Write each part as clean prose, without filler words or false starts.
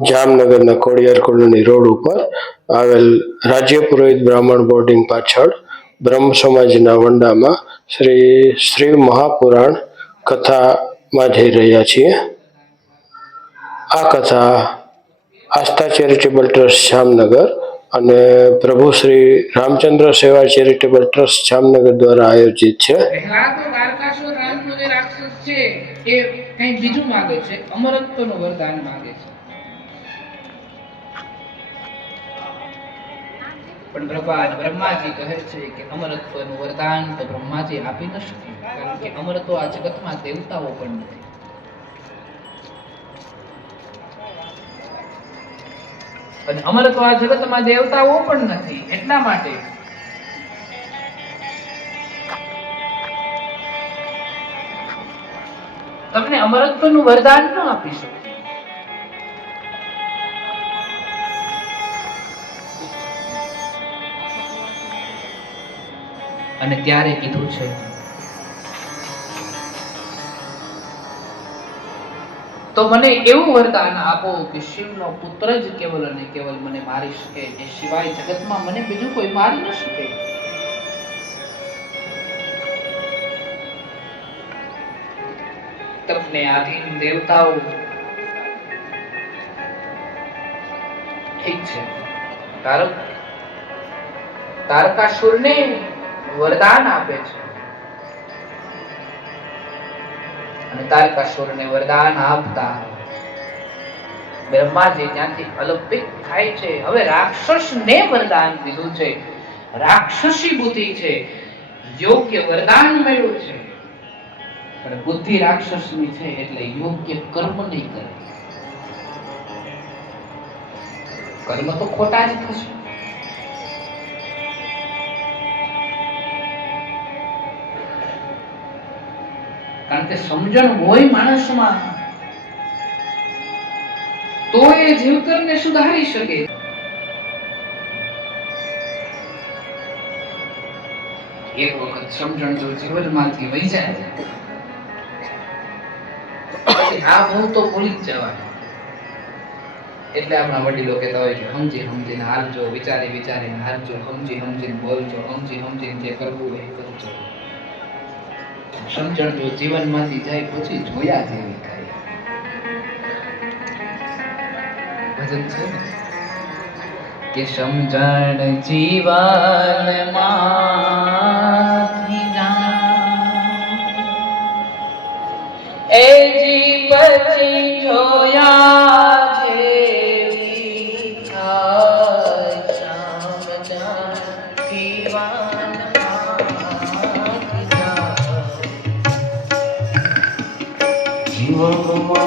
જામનગરના Khodiyar colony road ઉપર આવેલ રાજ્ય પુરોહિત બ્રાહ્મણ બોર્ડિંગ પાછળ બ્રહ્મ સમાજના વંડામાં શ્રી મહાપુરાણ કથામાં જઈ રહ્યા છીએ. આ કથા આસ્થા ચેરિટેબલ ટ્રસ્ટ જામનગર અને પ્રભુ શ્રી રામચંદ્ર સેવા ચેરિટેબલ ટ્રસ્ટ જામનગર દ્વારા આયોજિત છે. પહેલા તો દ્વારકાસુર નામનો જે રાક્ષસ છે એ કંઈ બીજું માંગે છે, અમરત્વનું વરદાન માંગે છે. પણ બ્રહ્માજી કહે છે કે અમરત્વનું વરદાન તો બ્રહ્માજી આપી ન શકે, કારણ કે અમરત્વ આ જગતમાં દેવતાઓ પણ નથી. અને અમરત્વ આ જગતમાં દેવતાઓ પણ નથી, એટલા માટે તમને અમરત્વનું વરદાન ન આપી શકે. અને ત્યારે કીધું છે તો મને એવું વરદાન આપો કે શિવનો પુત્ર જ કેવલ અને કેવલ મને મારી શકે, એ સિવાય જગતમાં મને બીજું કોઈ મારી ન શકે. તમને આધીન દેવતાઓ ઠીક છે, તારકાસુરને વરદાન આપે છે. અને તારકાસુરને વરદાન આપતા બ્રહ્માજી ત્યાંથી અલૌકિક થાય છે. હવે રાક્ષસને વરદાન દીધું છે, રાક્ષસી બુદ્ધિ છે, યોગ્ય વરદાન મળ્યું છે, પણ બુદ્ધિ રાક્ષસની છે એટલે યોગ્ય કર્મ નહીં કરે. કર્મ તો ખોટા જ થશે. કારણ કે સમજણ હોય માણસમાં તો એ જીવતરને સુધારી શકે. એક વખત સમજણ જો જીવનમાંથી વહી જાય પછી આ હું તો ભૂલી જ જવાનું. એટલે આપણા વડીલો કહેતા હોય કે સમજી સમજીને હાલજો, વિચારી વિચારીને હાલજો, સમજી સમજીને બોલજો, સમજી સમજીને જે કરવું હોય એ કરજો. સમજણ જો જીવનમાંથી જાય પછી જોયા જેવી થાય. ભજન છે કે સમજણ જીવનમાંથી જાય એ જી પછી જોયા જેવી થાય. સમજણ જીવનમાંથી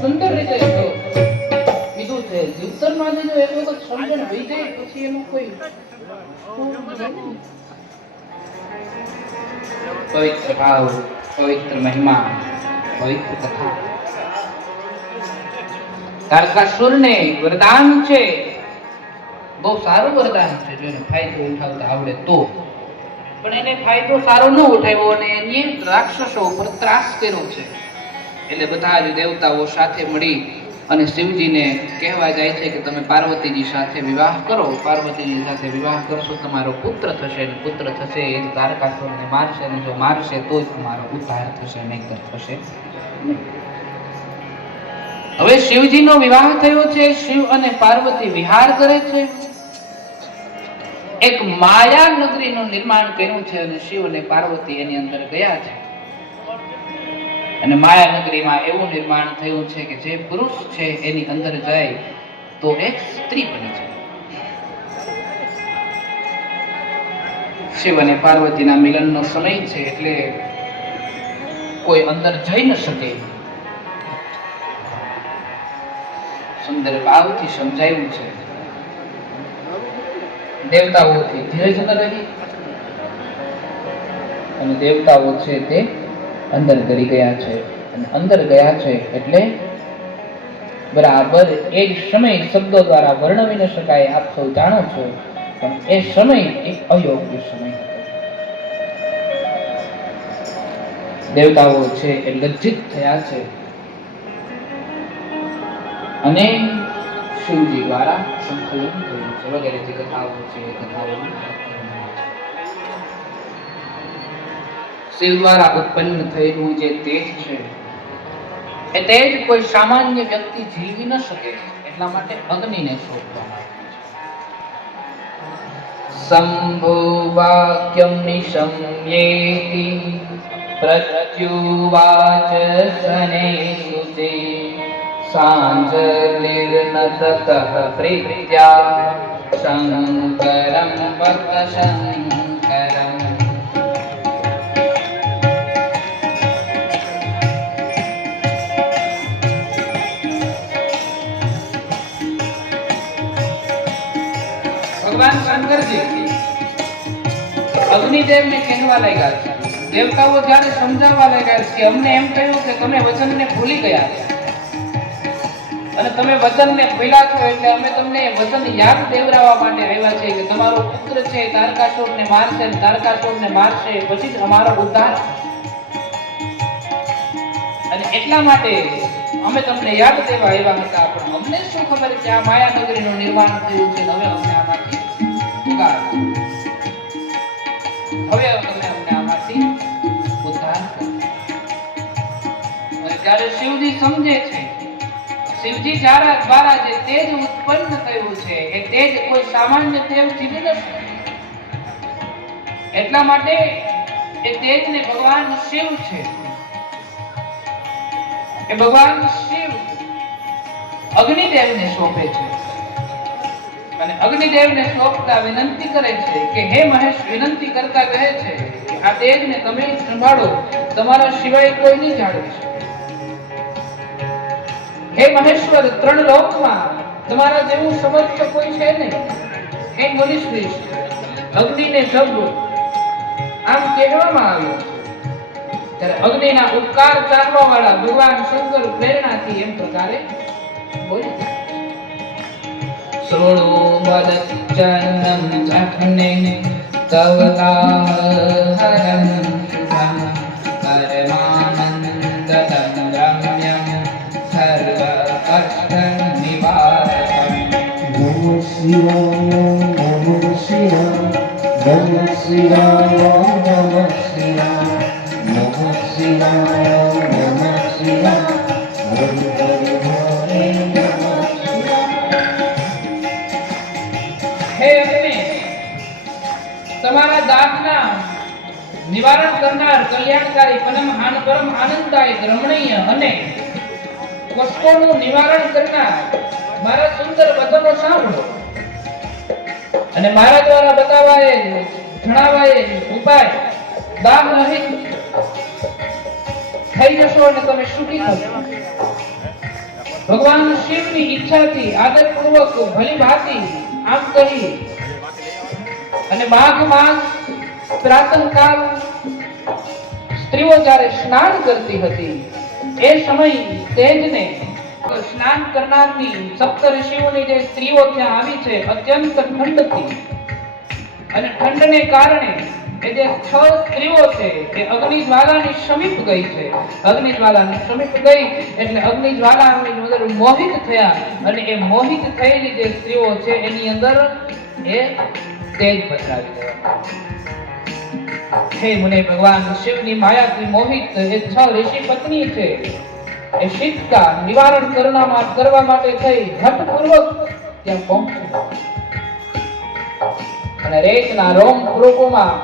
સુંદર રીતે કીધું છે. જીવતરમાં જો એક વખત સમજણ થઈ જાય પછી એનું કોઈ પવિત્ર ભાવ, પવિત્ર મહિમા, પવિત્ર કથા. તારકાસુરને વરદાન છે, બહુ સારું વરદાન છે, જો એને ફાયદો ઉઠાવતા આવડે તો. પણ એને ફાયદો સારો ન ઉઠાવ્યો અને એને રાક્ષસો ઉપર ત્રાસ કર્યો છે. એટલે બધા જ દેવતાઓ સાથે મળી અને શિવજીને કહેવા જાય છે કે તમે પાર્વતીજી સાથે વિવાહ કરો. પાર્વતીજી સાથે વિવાહ કરશો તમારો પુત્ર થશે, અને પુત્ર થશે એ જ તારકાસુરને મારશે, અને જો મારશે તો જ તમારો ઉદ્ધાર થશે, નહીંતર થશે નહીં. હવે શિવજીનો વિવાહ થયો છે. શિવ અને પાર્વતી વિહાર કરે છે. એક માયા નગરીનું નિર્માણ કર્યું છે અને શિવ અને પાર્વતી એની અંદર ગયા છે. અને માયા નગરીમાં એવું નિર્માણ થયું છે કે જે પુરુષ છે એની અંદર જાય તો એક સ્ત્રી બની જાય. શિવ અને પાર્વતીના મિલનનો સમય છે એટલે કોઈ અંદર જઈ ન શકે. સુંદર ભાવથી સમજાયું છે. દેવતાઓથી ધીરજ ન રહી અને દેવતાઓ છે તે અંદર કરી ગયા છે. અને અંદર ગયા છે એટલે બરાબર એ સમય શબ્દો દ્વારા વર્ણવી ન શકાય, આપ સૌ જાણો છો. પણ એ સમય એક અયોગ્ય સમય હતો. દેવતાઓ છે એ લજ્જિત થયા છે અને શિવજી દ્વારા સંકલન થયું છે વગેરે જે કથાઓ છે એ કથાઓ શિવ દ્વારા ઉત્પન્ન થયેલું જે તેજ છે એ તેજ કોઈ સામાન્ય વ્યક્તિ જીવી ન શકે. એટલા માટે અગ્નિને શોધવામાં શંભો વાક્યમ નિશમ્યેતિ પ્રત્યુવાચ શનેસુતે સાંજલિર્ન તતઃ પ્રીત્યા શંકરં વદ શંકરં. ભગવાન શંકરજી અગ્નિદેવને કહેવા લાગ્યા છે, દેવતાઓ જ્યારે સમજાવવા લાગ્યા છે, અમને એમ કહ્યું કે તમે વચનને ભૂલી ગયા છો અને તમે વચનને ભૂલ્યા છો એટલે અમે તમને વચન યાદ દેવરાવવા માટે આવ્યા છીએ કે તમારો પુત્ર છે તારકાસુરને મારશે, તારકાસુરને મારશે પછી જ અમારો ઉદ્ધાર. અને એટલા માટે અમે તમને યાદ દેવા આવ્યા હતા, પણ અમને શું ખબર કે આ માયા નગરીનું નિર્માણ થયું છે. હવે અમને આમાંથી ઉગાર, હવે તમે અમને આમાંથી ઉદ્ધાર કરો. અને જ્યારે શિવજી સમજે છે, શિવજી દ્વારા જે તેજ ઉત્પન્ન થયું છે એ તેજ કોઈ સામાન્ય તેજથી નથી. એટલા માટે એ તેજને ભગવાન શિવ છે, એ ભગવાન શિવ અગ્નિદેવને સોંપે છે અને અગ્નિદેવને સોંપતા વિનંતી કરે છે કે હે મહેશ, વિનંતી કરતા કહે છે કે આ તેજને તમે સંભાળો, તમારા સિવાય કોઈ નહીં જાળવી શકે. હે મહેશ્વર, ત્રણ લોકમાં તમારા જેવું સમર્થ કોઈ છે નહીં. હે મુનિશ્રેષ્ઠ, અગ્નિને જબ આમ કહેવામાં આવ્યું ત્યારે અગ્નિના ઉપકાર ચાલવા વાળા ભગવાન શંકર પ્રેરણાથી એમ પ્રકારે બોલે, શ્રોણો બલચનમ જઠને કવલાહરમ શુભમ પરમાનંદતમ રમ્યમ સર્વ કષ્ટ નિવારકમ. નમઃ શિવાય નમઃ શિવાય નમઃ શિવાય નમઃ શિવાય નમઃ શિવાય નમઃ શિવાય હરિ હરિ હરે નમઃ શિવાય. હે અગ્નિ, તમારા દાસના નિવારણ કરનાર, કલ્યાણકારી, પરમ આનંદદાયક, રમણીય અને કષ્ટોનું નિવારણ કરનાર મારા સુંદર વચનો સાંભળો અને મારા દ્વારા જણાવાયેલ ઉપાય દાહ રહિત થઈ જશો અને તમે સુખી થશો. ભગવાન શિવની ઈચ્છાથી આદરપૂર્વક ભલી ભાંતિ આમ કહી અને માઘ માસ પ્રાતઃકાળ સ્ત્રીઓ જ્યારે સ્નાન કરતી હતી એ સમય તેજને સ્નાન કરનારની સપ્ત ઋષિઓની જે સ્ત્રીઓ ત્યાં આવી છે અત્યંત ઠંડથી, અને ઠંડને કારણે એ જે 6 સ્ત્રીઓ છે એ અગ્નિ જ્વાલાની સમીપ ગઈ છે. અગ્નિ જ્વાલાની સમીપ ગઈ એટલે અગ્નિ જ્વાલાની અંદર મોહિત થયા અને એ મોહિત થયેલી જે સ્ત્રીઓ છે એની અંદર એ તેજ પથરાવી ગયા. હે મુને, ભગવાન શિવની માયાથી મોહિત એ 6 ઋષિ પત્ની છે એ શીતકા નિવારણ કરવા માટે થઈ હઠપૂર્વક ત્યાં પહોંચી અને રેતના રોમ કુરુકોમાં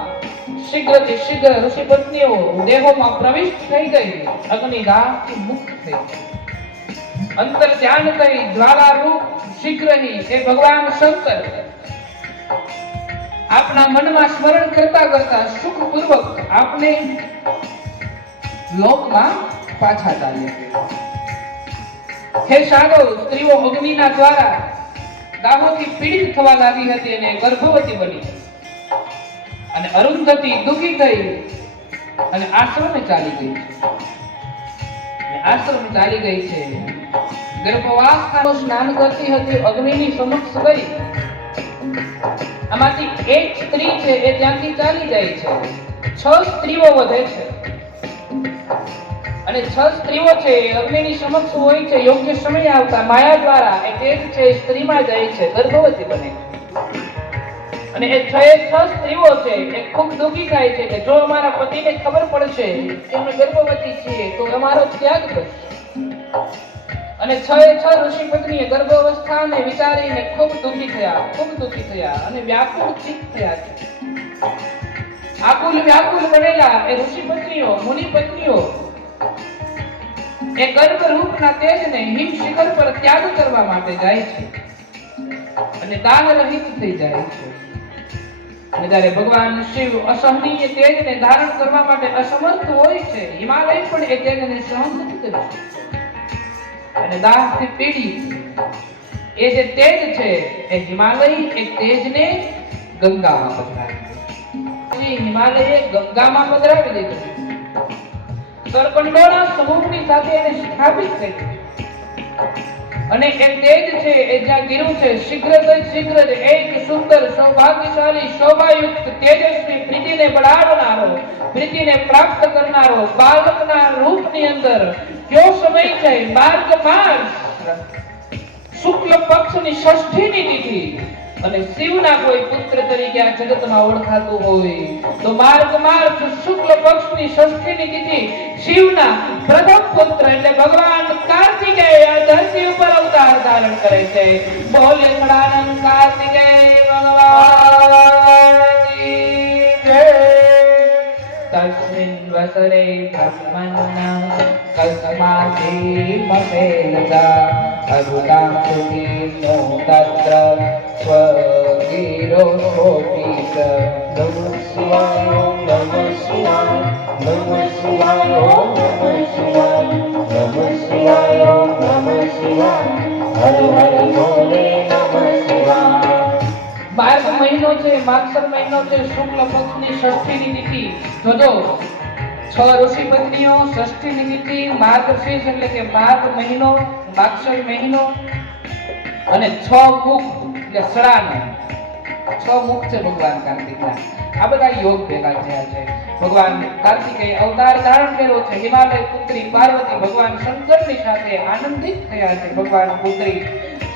શીઘ્રથી શીઘ્ર ઋષિ પત્નીઓ દેહોમાં પ્રવિષ્ટ થઈ ગઈ, અગ્નિદાહથી મુક્ત થઈ અંતર ધ્યાન કરી જ્વાલા રૂપ શીઘ્રની એ ભગવાન શંકર આપના મનમાં સ્મરણ કરતા કરતા સુખપૂર્વક આપને લોકમાં પાછા ચાલ્યા. હે સાધવ, સ્ત્રીઓ અગ્નિના દ્વારા દાહોથી પીડિત થવા લાગી હતી અને ગર્ભવતી બની અને અરુંધતી દુઃખી થઈ અને આશ્રમે ચાલી ગઈ છે. ગર્ભવાસમાં સ્નાન કરતી હતી, અગ્નિની સમક્ષ ગઈ. આમાંથી એક સ્ત્રી છે એ ત્યાંથી ચાલી જાય છે, 6 સ્ત્રીઓ વધે છે અને 6 સ્ત્રીઓ છે એ અગ્નિની સમક્ષ હોય છે. યોગ્ય સમય આવતા માયા દ્વારા એ તેજ છે સ્ત્રીમાં જાય છે, ગર્ભવતી બને અને એ 6 સ્ત્રીઓ છે એ ખૂબ દુઃખી થાય છે કે જો અમારા પતિને ખબર પડશે કે અમે ગર્ભવતી છીએ તો અમારો ત્યાગ થશે. અને 6 ઋષિ પત્નીએ ગર્ભાવસ્થાને વિચારીને ખૂબ દુઃખી થયા અને વ્યાકુળ ચિત્ત થયા છે. આકુલ વ્યાકુલ બનેલા એ ઋષિ પત્નીઓ, મુનિ પત્નીઓ એ ગર્ભરૂપના તેજને હિમ શિખર પર ત્યાગ કરવા માટે જાય છે અને દાહ રહિત થઈ જાય છે. અને જ્યારે ભગવાન શિવ અસહનીય તેજને ધારણ કરવા માટે અસમર્થ હોય છે, હિમાલય પણ એ તેજને સહન નથી કરી શકતો અને દાહથી પીડિત એ જે તેજ છે એ હિમાલય એ તેજને ગંગામાં પધરાવી દે. પછી હિમાલયે ગંગામાં પધરાવી દીધું. સરકંડોળા સમૂહની સાથે એને સ્થાપિત કર્યું. અને એ તેજ છે એ જ્યાં ગીરું છે શીઘ્ર જ એક સુંદર સૌભાગ્યશાળી શોભાયુક્ત તેજસ્વી પ્રીતિને બળાવનારો, પ્રીતિને પ્રાપ્ત કરનારો બાળકના રૂપની અંદર કયો સમય છે? માર્ગ માસ શુક્લ પક્ષની ષષ્ઠીની તિથિ અને શિવના કોઈ પુત્ર તરીકે આ જગતમાં ઓળખાતું હોય તો માર્ગ માસ શુક્લ પક્ષની ષષ્ઠીની તિથિ શિવના પ્રથમ પુત્ર એટલે ભગવાન કાર્તિકેય આ ધરતી ઉપર અવતાર ધારણ કરે છે. બોલે સદાનંદ કાર્તિકેય ભગવાન કી જય. તસ્મિન વસરે બ્રહ્મણ્ના કસ્માથી મહેલદા અરુદાં સુખીનો તત્ર સ્વગીરો શોભિત. નમઃ શિવાય નમઃ શિવાય નમઃ શિવાય નમઃ શિવાય નમઃ શિવાય નમઃ શિવાય હર હર ભોલે નમઃ શિવાય. માર્ગ મહિનો છે, માગસર મહિનો છે, શુક્લ પક્ષની ષષ્ઠીની તિથિ. જોજો 6 ઋષિ પત્નીઓ, ષષ્ઠીની તિથિ, માર્ગશીર્ષ એટલે કે માર્ગ મહિનો, માગસર મહિનો અને 6 મુખ એટલે સડાનો 6 મુખ છે ભગવાન કાર્તિકના. આ બધા યોગ ભેગા થયા છે. ભગવાન કાર્તિકેય અવતાર ધારણ કર્યો છે. હિમાલય પુત્રી પાર્વતી ભગવાન શંકરની સાથે આનંદિત થયા છે. ભગવાન પુત્રી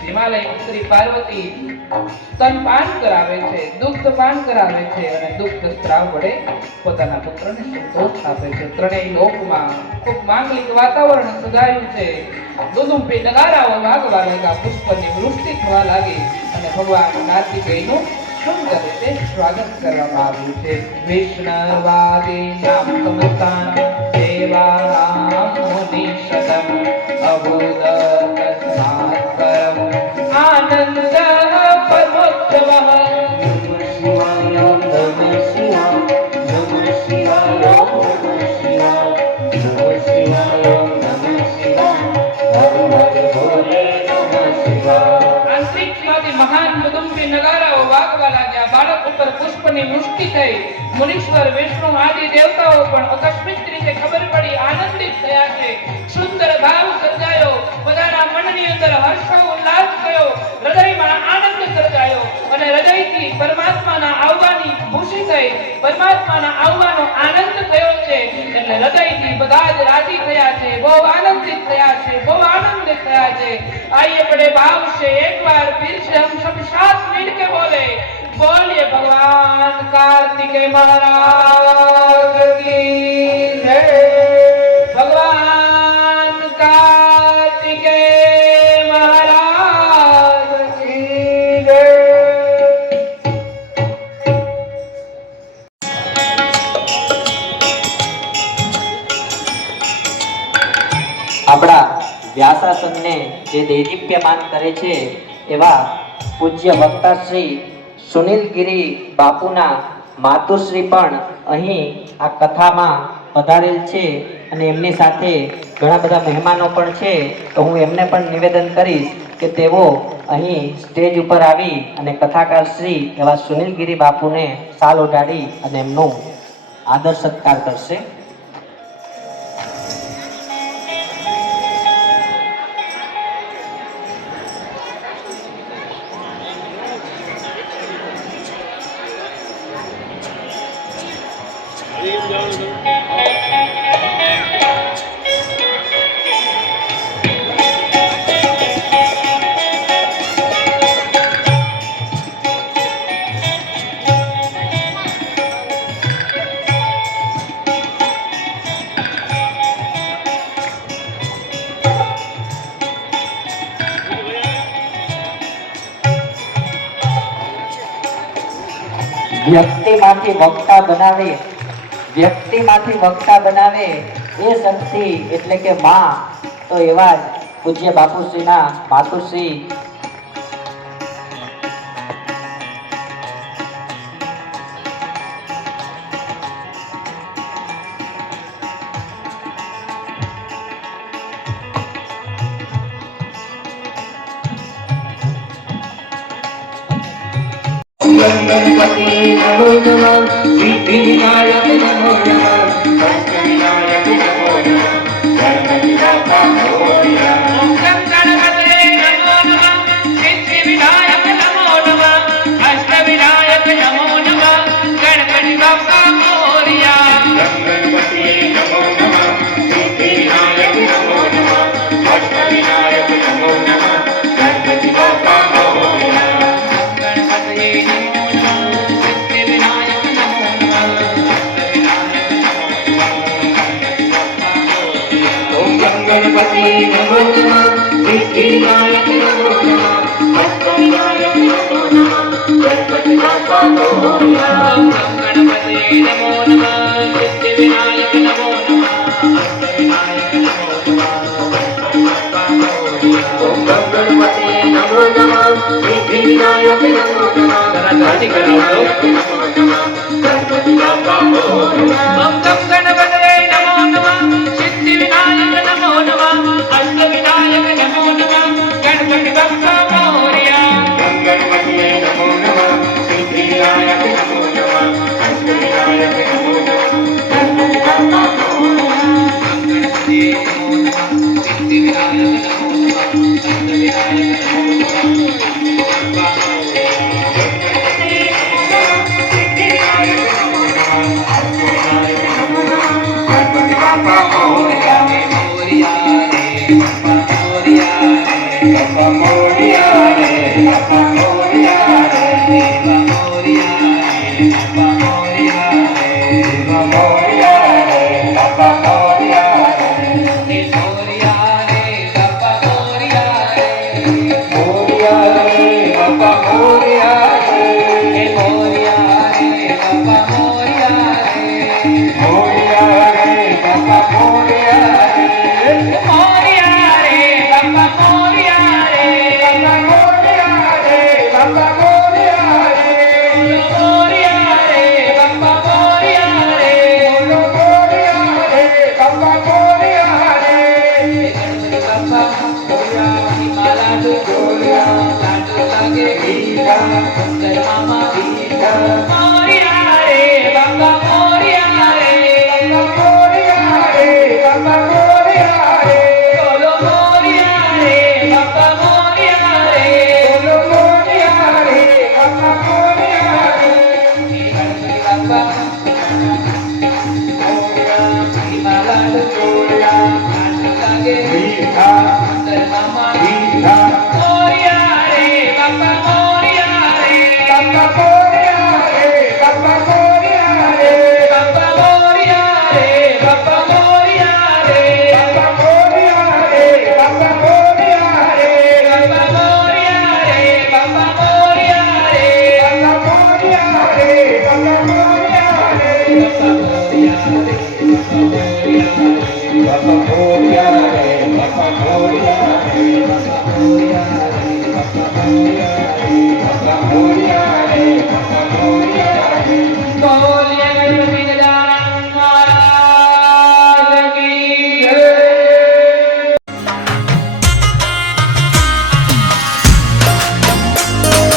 હિમાલય પુત્રી પાર્વતી સ્તનપાન કરાવે છે, દુગ્ધપાન કરાવે છે અને દુગ્ધ સ્ત્રાવ વડે પોતાના પુત્રને સંતોષ આપે છે. ત્રણેય લોકમાં ખૂબ માંગલિક વાતાવરણ સર્જાયું છે. દુદુંભી નગારાઓ વાગવા લાગ્યા, પુષ્પની વૃષ્ટિ થવા લાગી અને ભગવાન કાર્તિકેયનું સુંદર રીતે સ્વાગત કરવામાં આવ્યું છે. વિષ્ણવાદી નામ સમસ્તાન દેવાનામ મુનિષદમ અબોધ તસ્માત્ પરમ આનંદ પરોત્સવઃ. નમઃ શિવાય નમઃ શિવાય નમઃ શિવાય નમઃ શિવાય નમઃ શિવાય નમઃ શિવાય હર હર ભોલે નમઃ શિવાય. આંતરિકમાંથી મહાન દુદુંભી નગારાઓ વાગવા લાગ્યા. બાળક ઉપર પુષ્પની વૃષ્ટિ થઈ. મુનીશ્વર વિષ્ણુ આદિ દેવતાઓ પણ આકસ્મિક રીતે ખબર પડી આનંદિત થયા છે. સુંદર ભાવ સર્જાયો. બધાના મનની અંદર હર્ષ ઉલ્લાસ થયો, હૃદયમાં આનંદ સર્જાયો અને હૃદયથી પરમાત્માના આવવાની ખુશી થઈ, પરમાત્માના આવવાનો આનંદ થયો છે. એટલે હૃદયથી બધા જ રાજી થયા છે, બહુ આનંદિત થયા છે, બહુ આનંદિત થયા છે. आइए बड़े भाव से एक बार फिर से हम सब साथ मिलके बोले बोलिए भगवान कार्तिकेय महाराज की जय. भगवान कार्तिकेय महाराज की जय. આપણા વ્યાસાસનને જે દેદીપ્યમાન કરે છે એવા પૂજ્ય વક્તા શ્રી સુનિલગીરી બાપુના માતુશ્રી પણ અહીં આ કથામાં પધારેલ છે અને એમની સાથે ઘણા બધા મહેમાનો પણ છે. તો હું એમને પણ નિવેદન કરીશ કે તેઓ અહીં સ્ટેજ ઉપર આવી અને કથાકાર શ્રી એવા સુનિલગીરી બાપુને શાલ ઓઢાડી અને એમનો આદર સત્કાર કરશે. વ્યક્તિમાંથી વક્તા બનાવે, વ્યક્તિમાંથી વક્તા બનાવે એ શક્તિ એટલે કે માં. તો એવા જ પૂજ્ય બાપુશ્રીના માતુશ્રી गणपति नमो नमः सिद्धिविनायक नमो नमः अष्टविनायक नमो नमः गणपति बाप्पा मोरया ओम गं गणपते नमो नमः सिद्धिविनायक नमो नमः अष्टविनायक नमो नमः गणपति बाप्पा मोरया गणपति नमो नमः सिद्धिविनायक नमो नमः अष्टविनायक नमो नमः गणपति बाप्पा मोरया गणपते नमो नमः सिद्धिविनायक नमो नमः गणपति नमो नमः सिद्धिविनायक नमो नमः अष्टविनायक नमो नमः गणपति बाप्पा मोरया ओम गणपते नमो नमः सिद्धिविनायक नमो नमः अष्टविनायक नमो नमः गणपति बाप्पा मोरया ओम गणपति नमो नमः सिद्धिविनायक नमो नमः जरा जल्दी करो गणपति बाप्पा मोरया ओम गं गणपते नमो नमः सिद्धिविनायक नमो नमः अष्टविनायक नमो नमः गणपति बाप्पा मोरया गणपति नमो नमः सिद्धिविनायक नमो नमः अष्टविनायक नमो नमः गणपति बाप्पा मोरया गणपते नमो नमः सिद्धिविनायक नमो नमः अष्टविनायक नमो नमः गणपति बाप्पा मोरया सिद्धिविनायक नमो नमः अष्टविनायक नमो नमः गणपति बाप्पा मोरया मोरया रे बाप्पा मोरया रे बाप्पा मोरया रे बाप्पा मोरया रे देवा मोरया रे बाप्पा मोरया रे बाप्पा मोरया रे बाप्पा मोरया रे हे मोरया रे बाप्पा मोरया रे मोरया रे बाप्पा मोरया रे हे मोरया रे बाप्पा मोरया रे मोरया रे बाप्पा मोरया रे मोरया रे बाप्पा मोरया रे बाप्पा मोरया रे बाप्पा मोरया रे मोरया रे बाप्पा मोरया रे बोलो मोरया रे बाप्पा मोरया रे गणपति बाप्पा मोरया माला डोलिया लाडू लागे मीठा सुंदर मामा मीठा मोरया रे बाप्पा मोरया रे बाप्पा मोरया रे बाप्पा मोरया रे बोलो मोरया रे बाप्पा मोरया रे बोलो मोरया रे बाप्पा मोरया रे गणपति बाप्पा मोरया माला डोलिया लाडू लागे मीठा सुंदर मामा मीठा मोरया रे बाप्पा मोरया रे बाप्पा मोरया रे बाप्पा मोरया रे बाप्पा मोरया रे बाप्पा मोरया रे बाप्पा मोरया रे बाप्पा मोरया रे बाप्पा मोरया रे बाप्पा मोरया रे बाप्पा मोरया रे बाप्पा मोरया रे बाप्पा मोरया रे बाप्पा मोरया रे बाप्पा